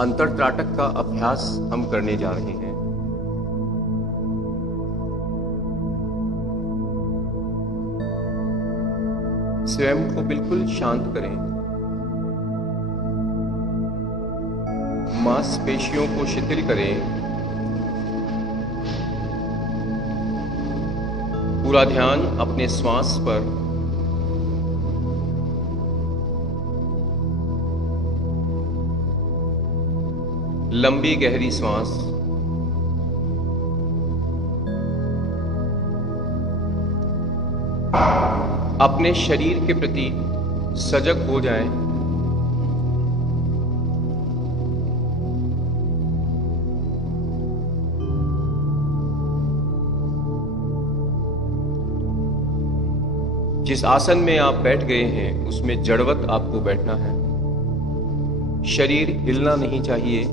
अंतरत्राटक का अभ्यास हम करने जा रहे हैं। स्वयं को बिल्कुल शांत करें। मांसपेशियों को शिथिल करें। पूरा ध्यान अपने श्वास पर। लंबी गहरी सांस। अपने शरीर के प्रति सजग हो जाएं। जिस आसन में आप बैठ गए हैं उसमें जड़वत आपको बैठना है। शरीर हिलना नहीं चाहिए।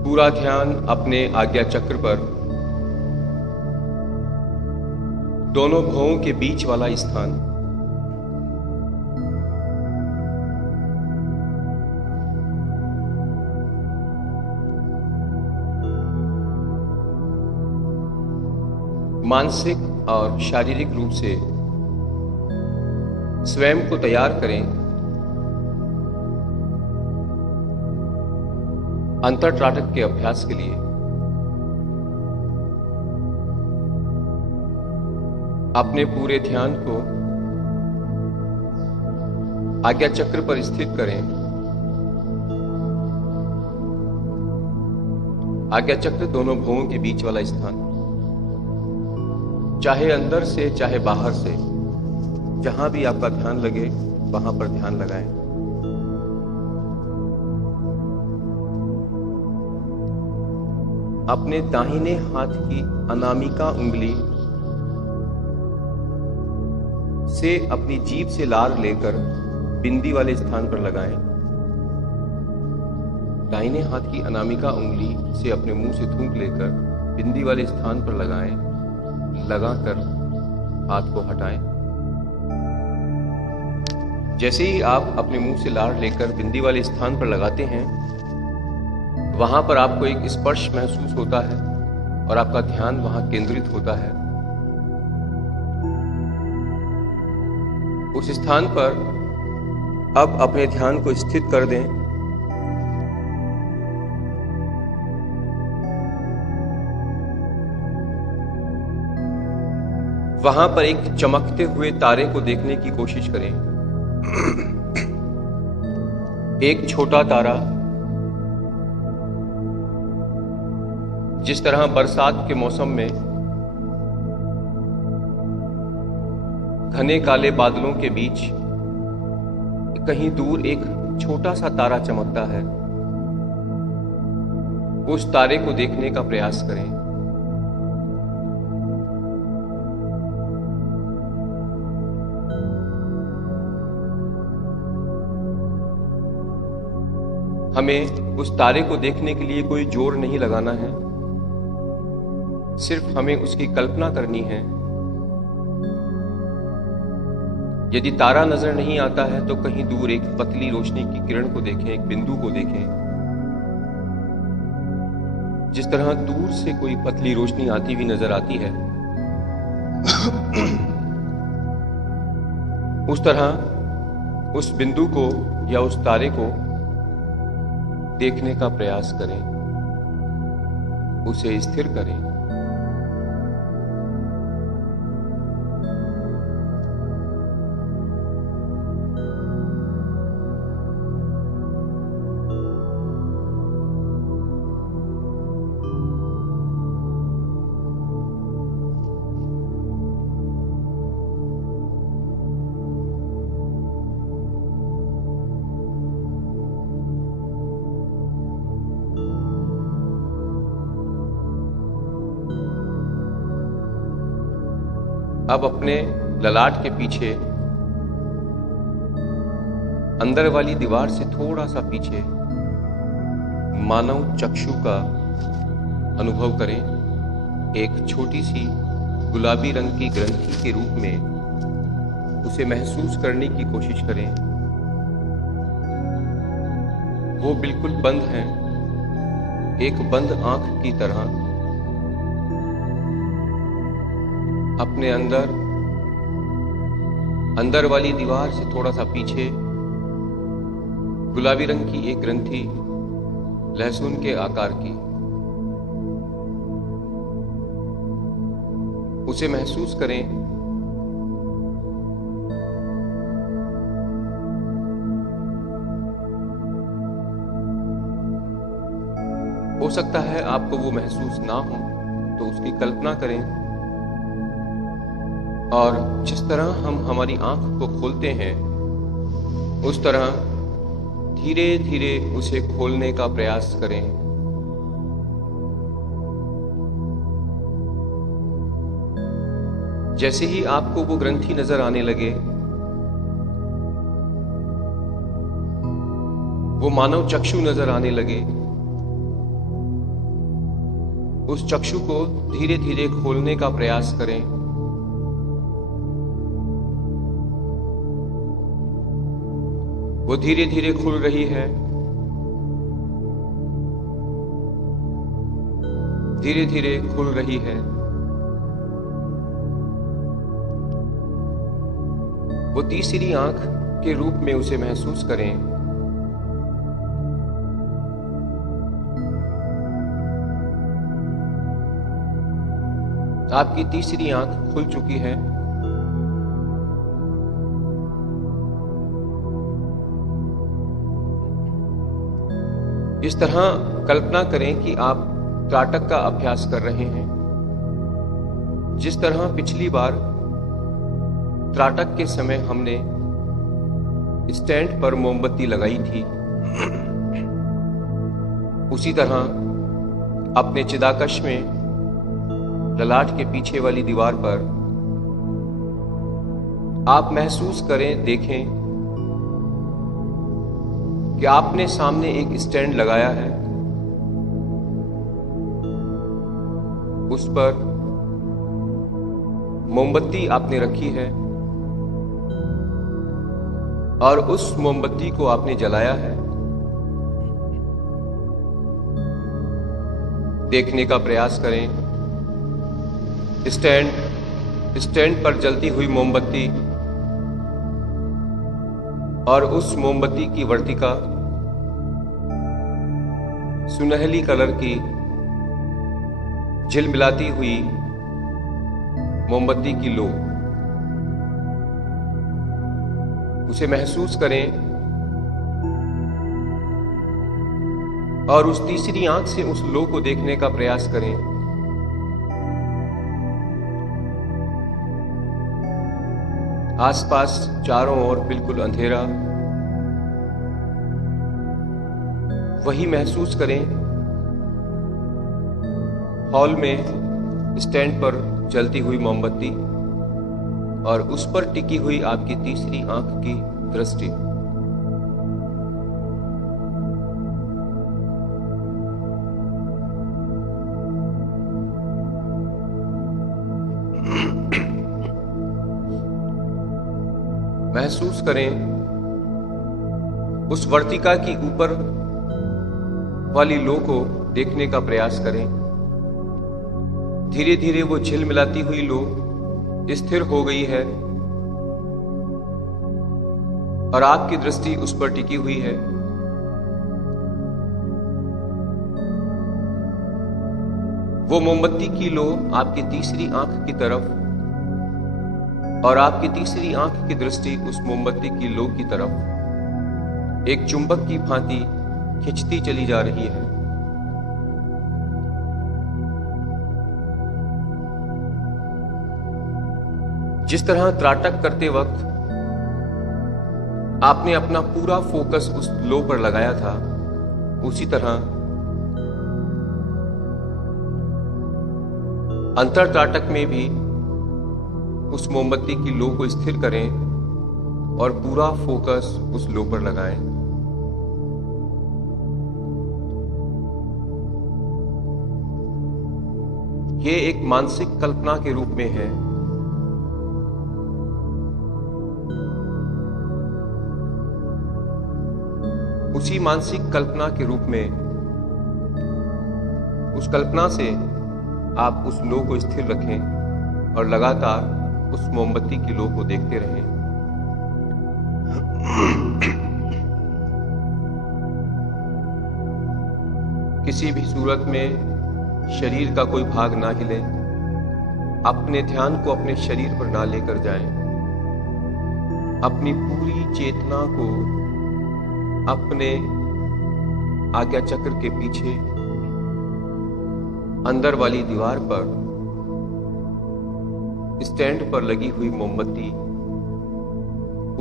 पूरा ध्यान अपने आज्ञा चक्र पर, दोनों भौहों के बीच वाला स्थान। मानसिक और शारीरिक रूप से स्वयं को तैयार करें अंतरत्राटक के अभ्यास के लिए। अपने पूरे ध्यान को आज्ञा चक्र पर स्थित करें। आज्ञा चक्र दोनों भुवों के बीच वाला स्थान, चाहे अंदर से चाहे बाहर से, जहां भी आपका ध्यान लगे वहां पर ध्यान लगाएं। अपने दाहिने हाथ की अनामिका उंगली से अपनी जीभ से लार लेकर बिंदी वाले स्थान पर लगाएं। दाहिने हाथ की अनामिका उंगली से अपने मुंह से थूक लेकर बिंदी वाले स्थान पर लगाएं। लगाकर हाथ को हटाएं। जैसे ही आप अपने मुंह से लार लेकर बिंदी वाले स्थान पर लगाते हैं, वहां पर आपको एक स्पर्श महसूस होता है और आपका ध्यान वहां केंद्रित होता है। उस स्थान पर अब अपने ध्यान को स्थित कर दें। वहां पर एक चमकते हुए तारे को देखने की कोशिश करें। एक छोटा तारा, जिस तरह बरसात के मौसम में घने काले बादलों के बीच कहीं दूर एक छोटा सा तारा चमकता है, उस तारे को देखने का प्रयास करें। हमें उस तारे को देखने के लिए कोई जोर नहीं लगाना है, सिर्फ हमें उसकी कल्पना करनी है। यदि तारा नजर नहीं आता है तो कहीं दूर एक पतली रोशनी की किरण को देखें, एक बिंदु को देखें। जिस तरह दूर से कोई पतली रोशनी आती हुई नजर आती है, उस तरह उस बिंदु को या उस तारे को देखने का प्रयास करें, उसे स्थिर करें। अब अपने ललाट के पीछे अंदर वाली दीवार से थोड़ा सा पीछे मानव चक्षु का अनुभव करें। एक छोटी सी गुलाबी रंग की ग्रंथि के रूप में उसे महसूस करने की कोशिश करें। वो बिल्कुल बंद हैं, एक बंद आंख की तरह। अपने अंदर वाली दीवार से थोड़ा सा पीछे गुलाबी रंग की एक ग्रंथि, लहसुन के आकार की, उसे महसूस करें। हो सकता है आपको वो महसूस ना हो, तो उसकी कल्पना करें। और जिस तरह हम हमारी आंख को खोलते हैं, उस तरह धीरे धीरे उसे खोलने का प्रयास करें। जैसे ही आपको वो ग्रंथि नजर आने लगे, वो मानव चक्षु नजर आने लगे, उस चक्षु को धीरे धीरे खोलने का प्रयास करें। वो धीरे धीरे खुल रही है, धीरे धीरे खुल रही है। वो तीसरी आंख के रूप में उसे महसूस करें। आपकी तीसरी आंख खुल चुकी है। इस तरह कल्पना करें कि आप त्राटक का अभ्यास कर रहे हैं। जिस तरह पिछली बार त्राटक के समय हमने स्टैंड पर मोमबत्ती लगाई थी, उसी तरह अपने चिदाकश में ललाट के पीछे वाली दीवार पर आप महसूस करें, देखें कि आपने सामने एक स्टैंड लगाया है। उस पर मोमबत्ती आपने रखी है और उस मोमबत्ती को आपने जलाया है। देखने का प्रयास करें। स्टैंड पर जलती हुई मोमबत्ती और उस मोमबत्ती की वर्तिका, सुनहली कलर की झिलमिलाती हुई मोमबत्ती की लो, उसे महसूस करें। और उस तीसरी आंख से उस लो को देखने का प्रयास करें। आसपास चारों ओर बिल्कुल अंधेरा। वही महसूस करें। हॉल में स्टैंड पर जलती हुई मोमबत्ती और उस पर टिकी हुई आपकी तीसरी आंख की दृष्टि। महसूस करें। उस वर्तिका की ऊपर वाली लो को देखने का प्रयास करें। धीरे धीरे वो झिलमिलाती हुई लो स्थिर हो गई है और आपकी दृष्टि उस पर टिकी हुई है। वो मोमबत्ती की लो आपकी तीसरी आंख की तरफ और आपकी तीसरी आंख की दृष्टि उस मोमबत्ती की लो की तरफ एक चुंबक की भांति खिंचती चली जा रही है। जिस तरह त्राटक करते वक्त आपने अपना पूरा फोकस उस लो पर लगाया था, उसी तरह अंतर त्राटक में भी उस मोमबत्ती की लो को स्थिर करें और पूरा फोकस उस लो पर लगाएं। ये एक मानसिक कल्पना के रूप में है। उसी मानसिक कल्पना के रूप में, उस कल्पना से आप उस लो को स्थिर रखें और लगातार उस मोमबत्ती की लो को देखते रहें। किसी भी सूरत में शरीर का कोई भाग ना हिले, अपने ध्यान को अपने शरीर पर ना लेकर जाएं, अपनी पूरी चेतना को अपने आज्ञा चक्र के पीछे अंदर वाली दीवार पर, स्टैंड पर लगी हुई मोमबत्ती,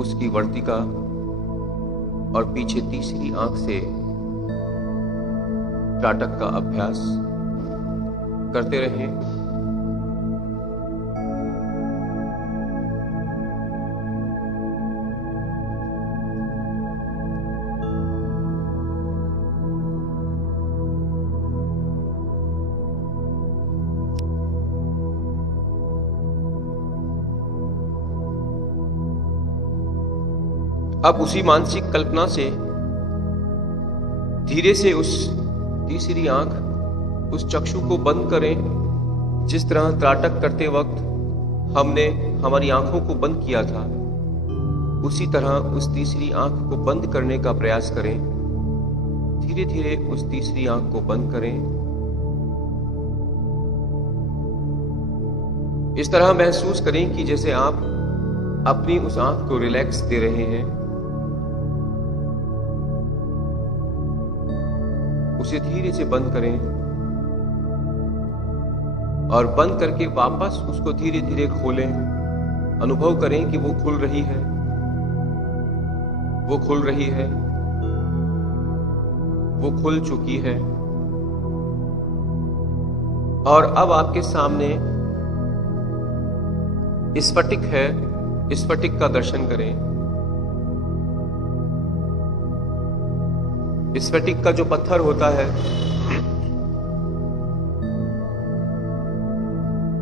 उसकी वर्तिका और पीछे तीसरी आंख से त्राटक का अभ्यास करते रहें। अब उसी मानसिक कल्पना से धीरे से उस तीसरी आंख, उस चक्षु को बंद करें। जिस तरह त्राटक करते वक्त हमने हमारी आंखों को बंद किया था, उसी तरह उस तीसरी आंख को बंद करने का प्रयास करें। धीरे धीरे उस तीसरी आंख को बंद करें। इस तरह महसूस करें कि जैसे आप अपनी उस आंख को रिलैक्स दे रहे हैं। उसे धीरे से बंद करें और बंद करके वापस उसको धीरे धीरे खोलें। अनुभव करें कि वो खुल रही है, वो खुल रही है, वो खुल चुकी है। और अब आपके सामने स्फटिक है, स्फटिक का दर्शन करें। स्फटिक का जो पत्थर होता है,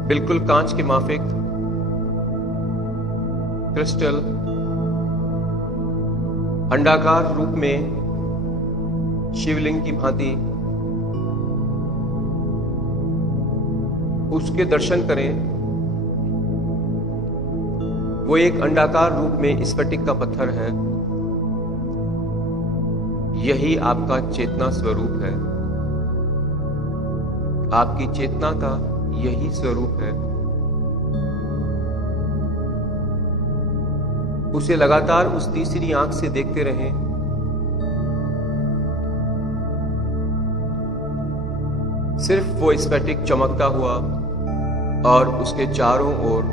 बिल्कुल कांच के माफिक, क्रिस्टल, अंडाकार रूप में शिवलिंग की भांति, उसके दर्शन करें। वो एक अंडाकार रूप में स्फटिक का पत्थर है। यही आपका चेतना स्वरूप है। आपकी चेतना का यही स्वरूप है। उसे लगातार उस तीसरी आंख से देखते रहें। सिर्फ वो स्फटिक चमकता हुआ और उसके चारों ओर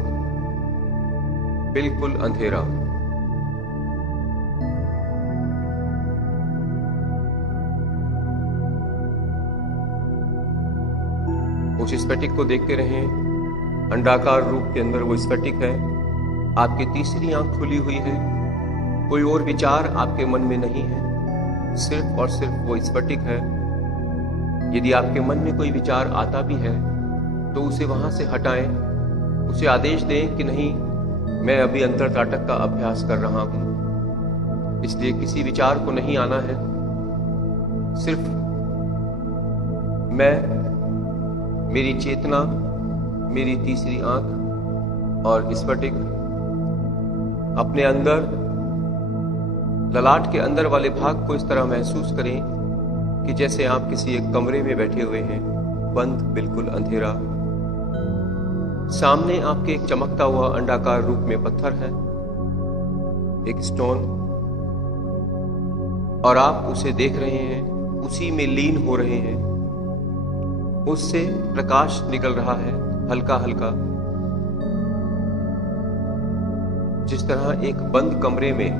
बिल्कुल अंधेरा। उस स्फटिक को देखते रहें। अंडाकार रूप के अंदर वो स्फटिक है। आपकी तीसरी आंख खुली हुई है। कोई और विचार आपके मन में नहीं है, सिर्फ और सिर्फ वो स्फटिक है। यदि आपके मन में कोई विचार आता भी है तो उसे वहां से हटाएं। उसे आदेश दें कि नहीं, मैं अभी अंतर त्राटक का अभ्यास कर रहा हूं, इसलिए किसी विचार को नहीं आना है। सिर्फ मैं, मेरी चेतना, मेरी तीसरी आंख और स्फटिक अपने अंदर, ललाट के अंदर वाले भाग को इस तरह महसूस करें कि जैसे आप किसी एक कमरे में बैठे हुए हैं, बंद, बिल्कुल अंधेरा। सामने आपके एक चमकता हुआ अंडाकार रूप में पत्थर है, एक स्टोन, और आप उसे देख रहे हैं, उसी में लीन हो रहे हैं। उससे प्रकाश निकल रहा है हल्का हल्का। जिस तरह एक बंद कमरे में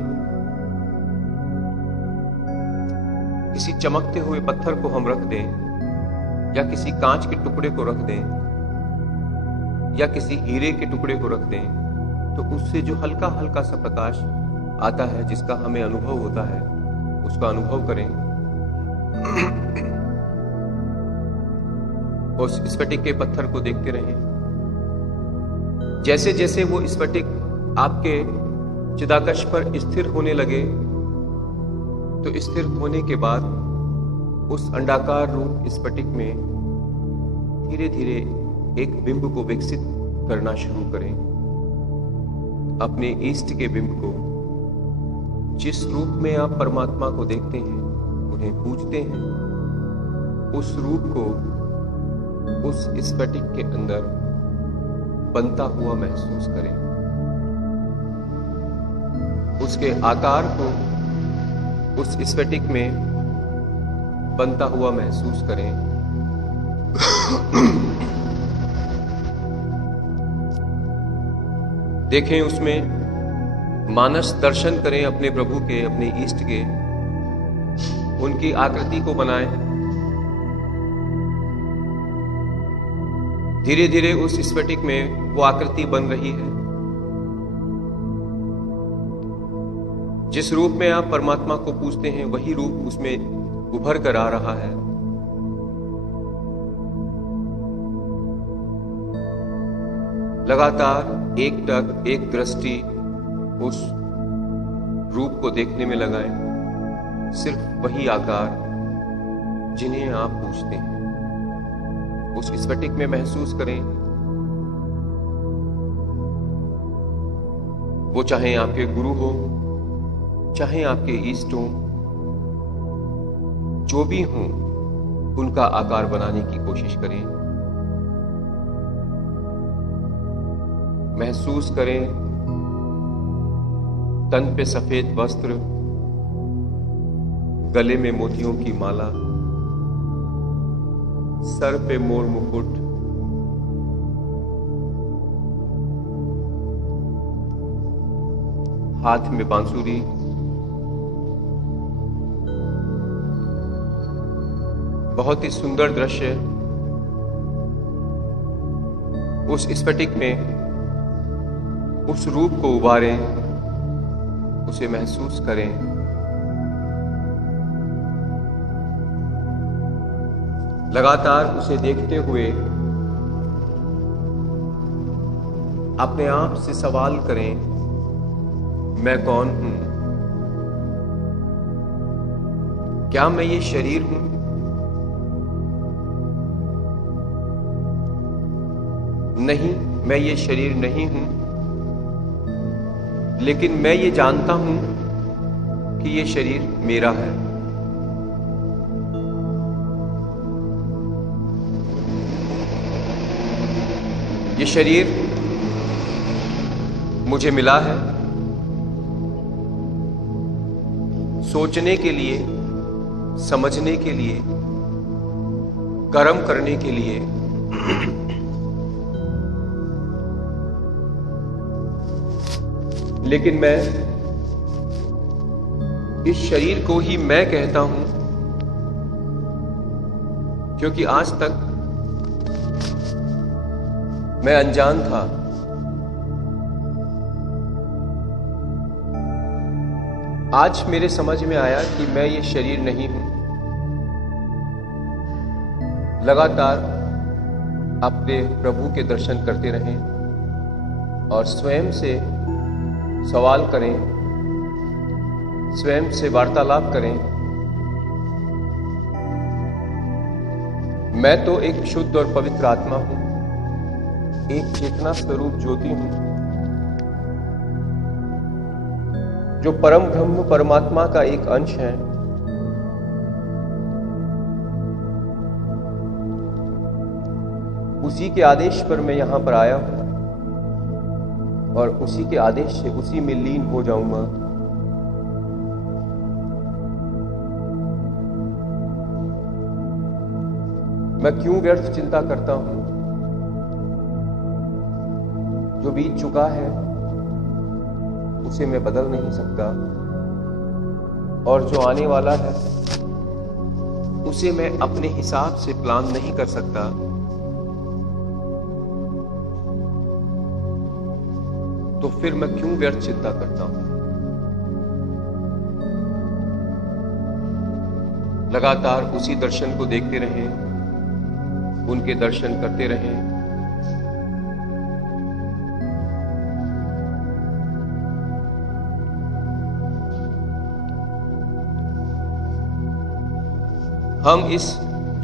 किसी चमकते हुए पत्थर को हम रख दें, या किसी कांच के टुकड़े को रख दें, या किसी हीरे के टुकड़े को रख दें, तो उससे जो हल्का हल्का सा प्रकाश आता है, जिसका हमें अनुभव होता है, उसका अनुभव करें। उस स्फटिक के पत्थर को देखते रहें। जैसे जैसे वो स्फटिक आपके चिदाकश पर स्थिर होने लगे, तो स्थिर होने के बाद उस अंडाकार रूप स्फटिक में धीरे धीरे एक बिंब को विकसित करना शुरू करें। अपने इष्ट के बिंब को, जिस रूप में आप परमात्मा को देखते हैं, उन्हें पूजते हैं, उस रूप को उस स्फटिक के अंदर बनता हुआ महसूस करें। उसके आकार को उस स्फटिक में बनता हुआ महसूस करें। देखें, उसमें मानस दर्शन करें अपने प्रभु के, अपने इष्ट के। उनकी आकृति को बनाएं। धीरे धीरे उस स्फटिक में वो आकृति बन रही है। जिस रूप में आप परमात्मा को पूजते हैं, वही रूप उसमें उभर कर आ रहा है। लगातार एक टक, एक दृष्टि उस रूप को देखने में लगाएं। सिर्फ वही आकार जिन्हें आप पूजते हैं, उस स्फटिक में महसूस करें। वो चाहे आपके गुरु हो, चाहे आपके इष्ट हो, जो भी हों, उनका आकार बनाने की कोशिश करें। महसूस करें तन पे सफेद वस्त्र, गले में मोतियों की माला, सर पे मोर मुकुट, हाथ में बांसुरी, बहुत ही सुंदर दृश्य। उस स्फटिक में उस रूप को उभारें, उसे महसूस करें। लगातार उसे देखते हुए अपने आप से सवाल करें, मैं कौन हूं? क्या मैं ये शरीर हूं? नहीं, मैं ये शरीर नहीं हूं, लेकिन मैं ये जानता हूं कि ये शरीर मेरा है। ये शरीर मुझे मिला है सोचने के लिए, समझने के लिए, कर्म करने के लिए। लेकिन मैं इस शरीर को ही मैं कहता हूं, क्योंकि आज तक मैं अनजान था। आज मेरे समझ में आया कि मैं ये शरीर नहीं हूं। लगातार अपने प्रभु के दर्शन करते रहें और स्वयं से सवाल करें, स्वयं से वार्तालाप करें। मैं तो एक शुद्ध और पवित्र आत्मा हूं, एक चेतना स्वरूप ज्योति हूं, जो परम ब्रह्म परमात्मा का एक अंश है। उसी के आदेश पर मैं यहां पर आया हूं और उसी के आदेश से उसी में लीन हो जाऊंगा। मैं क्यों व्यर्थ चिंता करता हूं? जो बीत चुका है उसे मैं बदल नहीं सकता, और जो आने वाला है उसे मैं अपने हिसाब से प्लान नहीं कर सकता। तो फिर मैं क्यों व्यर्थ चिंता करता हूं? लगातार उसी दर्शन को देखते रहें, उनके दर्शन करते रहें। हम इस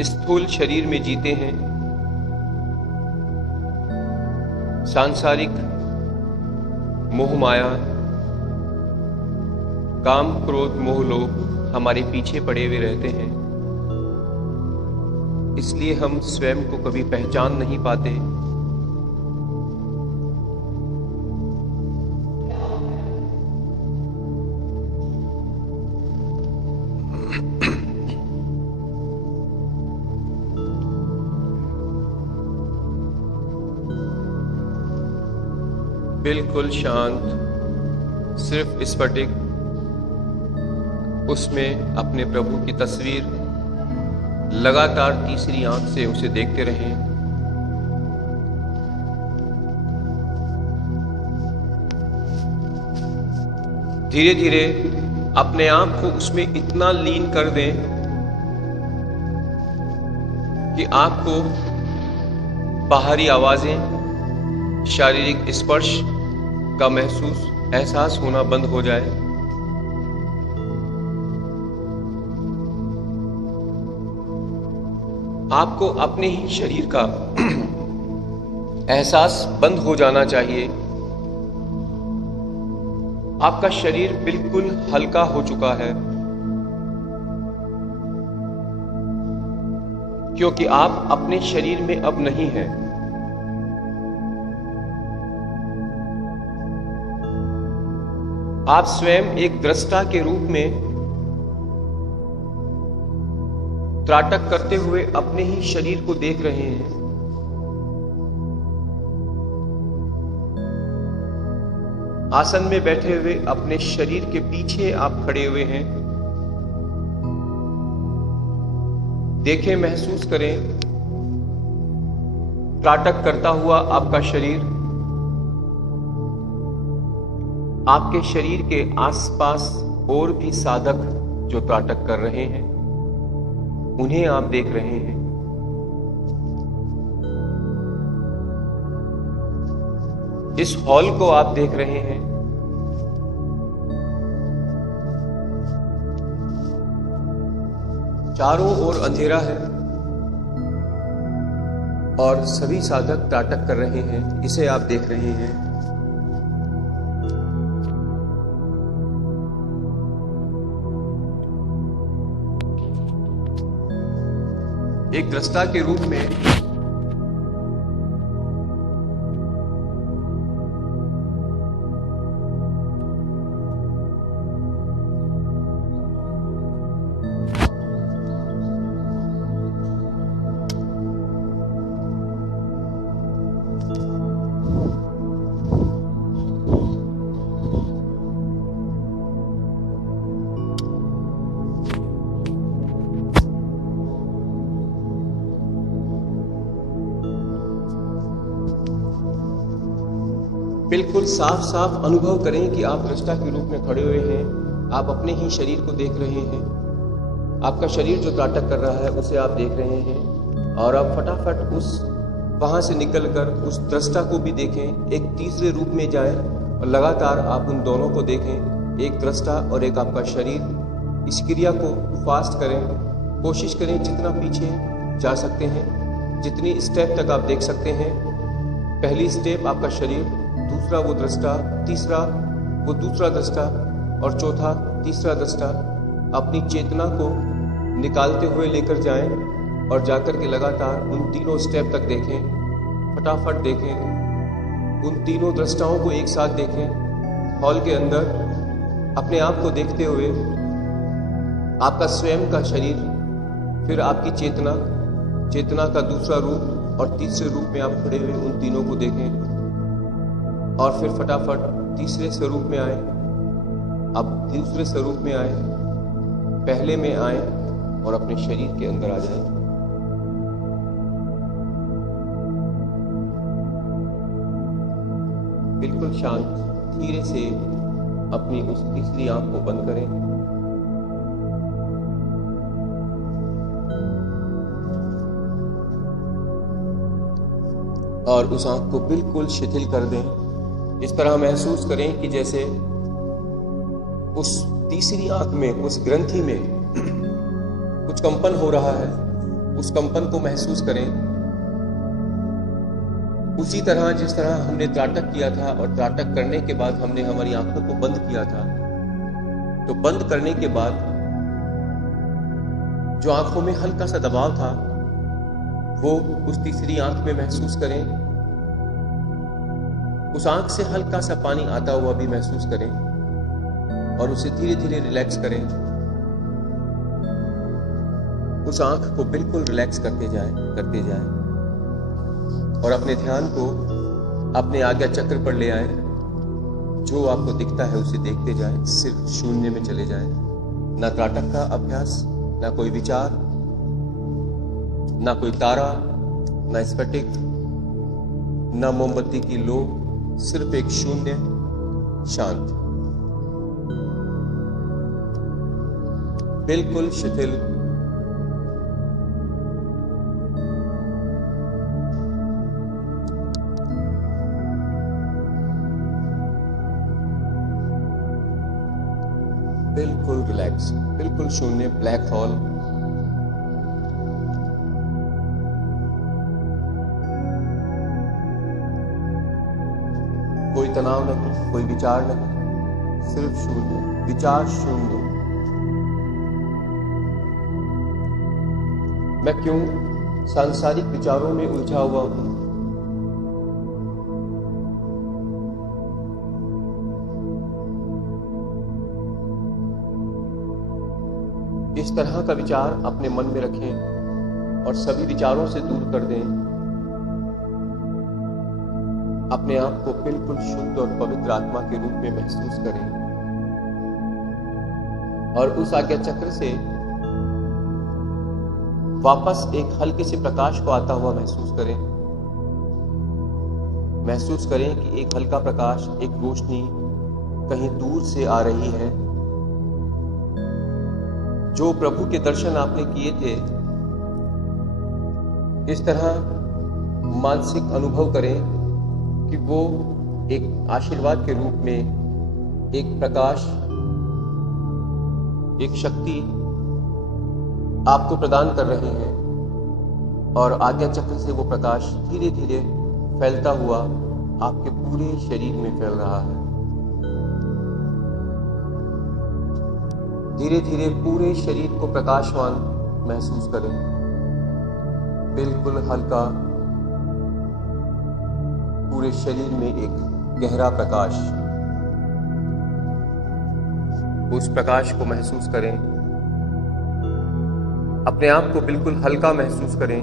स्थूल शरीर में जीते हैं। सांसारिक मोह माया, काम क्रोध मोह लोभ हमारे पीछे पड़े हुए रहते हैं, इसलिए हम स्वयं को कभी पहचान नहीं पाते। बिल्कुल शांत, सिर्फ स्फटिक, उसमें अपने प्रभु की तस्वीर लगातार तीसरी आंख से उसे देखते रहें। धीरे धीरे अपने आप को उसमें इतना लीन कर दें कि आपको बाहरी आवाजें, शारीरिक स्पर्श का एहसास होना बंद हो जाए। आपको अपने ही शरीर का एहसास बंद हो जाना चाहिए। आपका शरीर बिल्कुल हल्का हो चुका है, क्योंकि आप अपने शरीर में अब नहीं हैं। आप स्वयं एक दृष्टा के रूप में त्राटक करते हुए अपने ही शरीर को देख रहे हैं। आसन में बैठे हुए अपने शरीर के पीछे आप खड़े हुए हैं। देखें, महसूस करें त्राटक करता हुआ आपका शरीर। आपके शरीर के आसपास और भी साधक जो त्राटक कर रहे हैं, उन्हें आप देख रहे हैं। इस हॉल को आप देख रहे हैं। चारों ओर अंधेरा है और सभी साधक त्राटक कर रहे हैं, इसे आप देख रहे हैं। एक दृष्टा के रूप में बिल्कुल साफ साफ अनुभव करें कि आप दृष्टा के रूप में खड़े हुए हैं। आप अपने ही शरीर को देख रहे हैं। आपका शरीर जो त्राटक कर रहा है उसे आप देख रहे हैं। और आप फटाफट वहां से निकलकर उस दृष्टा को भी देखें। एक तीसरे रूप में जाएं और लगातार आप उन दोनों को देखें, एक दृष्टा और एक आपका शरीर। इस क्रिया को फास्ट करें, कोशिश करें जितना पीछे जा सकते हैं, जितनी स्टेप तक आप देख सकते हैं। पहली स्टेप आपका शरीर, दूसरा वो दृष्टा, तीसरा वो दूसरा दृष्टा और चौथा तीसरा दृष्टा। अपनी चेतना को निकालते हुए लेकर जाएं और जाकर के लगातार उन तीनों स्टेप तक देखें। फटाफट देखें, उन तीनों दृष्टाओं को एक साथ देखें। हॉल के अंदर अपने आप को देखते हुए आपका स्वयं का शरीर, फिर आपकी चेतना का दूसरा रूप और तीसरे रूप में आप खड़े हुए उन तीनों को देखें। और फिर फटाफट तीसरे स्वरूप में आए, अब दूसरे स्वरूप में आए, पहले में आए और अपने शरीर के अंदर आ जाए। बिल्कुल शांत, धीरे से अपनी उस तीसरी आंख को बंद करें। और उस आंख को बिल्कुल शिथिल कर दें। इस तरह महसूस करें कि जैसे उस तीसरी आंख में, उस ग्रंथि में कुछ कंपन हो रहा है, उस कंपन को महसूस करें। उसी तरह जिस तरह हमने त्राटक किया था और त्राटक करने के बाद हमने हमारी आंखों को बंद किया था, तो बंद करने के बाद जो आंखों में हल्का सा दबाव था वो उस तीसरी आंख में महसूस करें। उस आंख से हल्का सा पानी आता हुआ भी महसूस करें और उसे धीरे धीरे रिलैक्स करें। उस आंख को बिल्कुल रिलैक्स करते जाएं और अपने ध्यान को अपने आज्ञा चक्र पर ले आए। जो आपको दिखता है उसे देखते जाएं, सिर्फ शून्य में चले जाएं। ना त्राटक का अभ्यास, ना कोई विचार, ना कोई तारा, ना स्फटिक, ना मोमबत्ती की लो, सिर्फ एक शून्य शांत, बिल्कुल शिथिल, बिल्कुल रिलैक्स, बिल्कुल शून्य, ब्लैक होल। कोई तनाव नहीं, कोई विचार नहीं, सिर्फ शून्य, विचार शून्य। मैं क्यों सांसारिक विचारों में उलझा हुआ हूं? इस तरह का विचार अपने मन में रखें और सभी विचारों से दूर कर दें। अपने आप को बिल्कुल शुद्ध और पवित्र आत्मा के रूप में महसूस करें और उस आज्ञा चक्र से वापस एक हल्के से प्रकाश को आता हुआ महसूस करें। महसूस करें कि एक हल्का प्रकाश, एक रोशनी कहीं दूर से आ रही है। जो प्रभु के दर्शन आपने किए थे, इस तरह मानसिक अनुभव करें कि वो एक आशीर्वाद के रूप में एक प्रकाश, एक शक्ति आपको प्रदान कर रहे हैं और आज्ञा चक्र से वो प्रकाश धीरे धीरे फैलता हुआ आपके पूरे शरीर में फैल रहा है। धीरे धीरे पूरे शरीर को प्रकाशवान महसूस करें, बिल्कुल हल्का, पूरे शरीर में एक गहरा प्रकाश। उस प्रकाश को महसूस करें, अपने आप को बिल्कुल हल्का महसूस करें,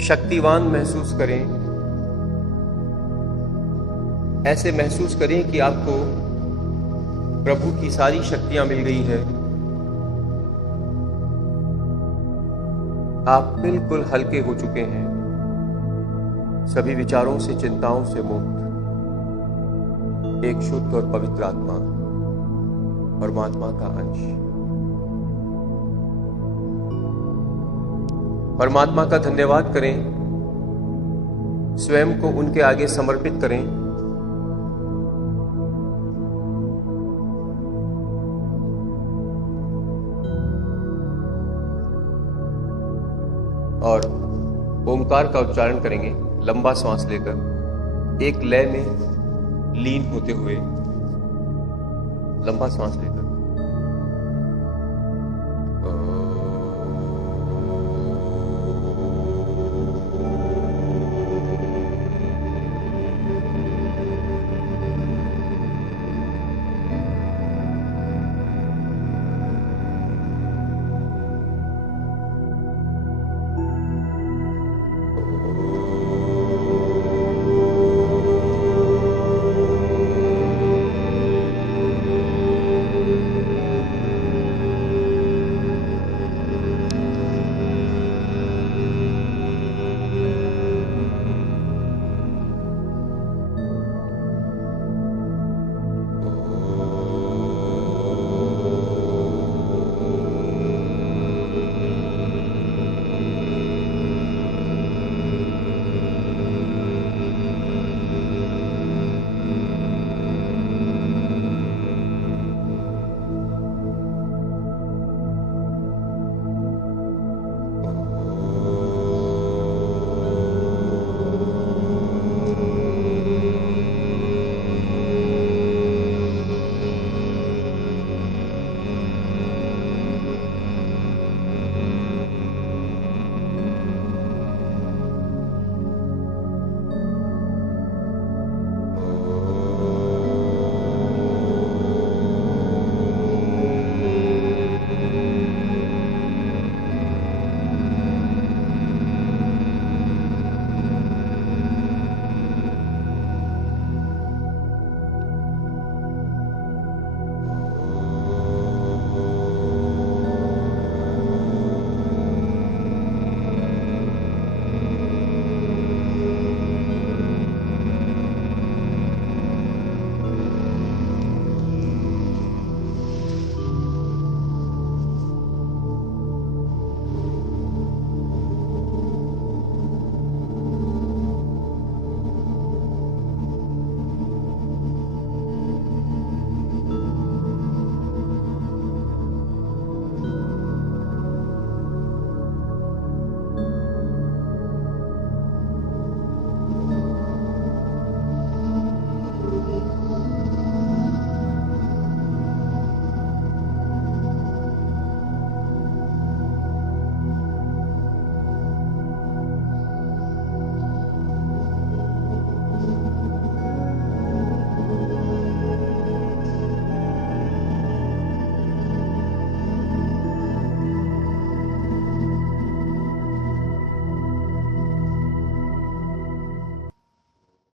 शक्तिवान महसूस करें। ऐसे महसूस करें कि आपको प्रभु की सारी शक्तियां मिल गई है। आप बिल्कुल हल्के हो चुके हैं, सभी विचारों से, चिंताओं से मुक्त, एक शुद्ध और पवित्र आत्मा, परमात्मा का अंश। परमात्मा का धन्यवाद करें, स्वयं को उनके आगे समर्पित करें। और ओमकार का उच्चारण करेंगे, लंबा सांस लेकर, एक लय में लीन होते हुए। लंबा सांस लें।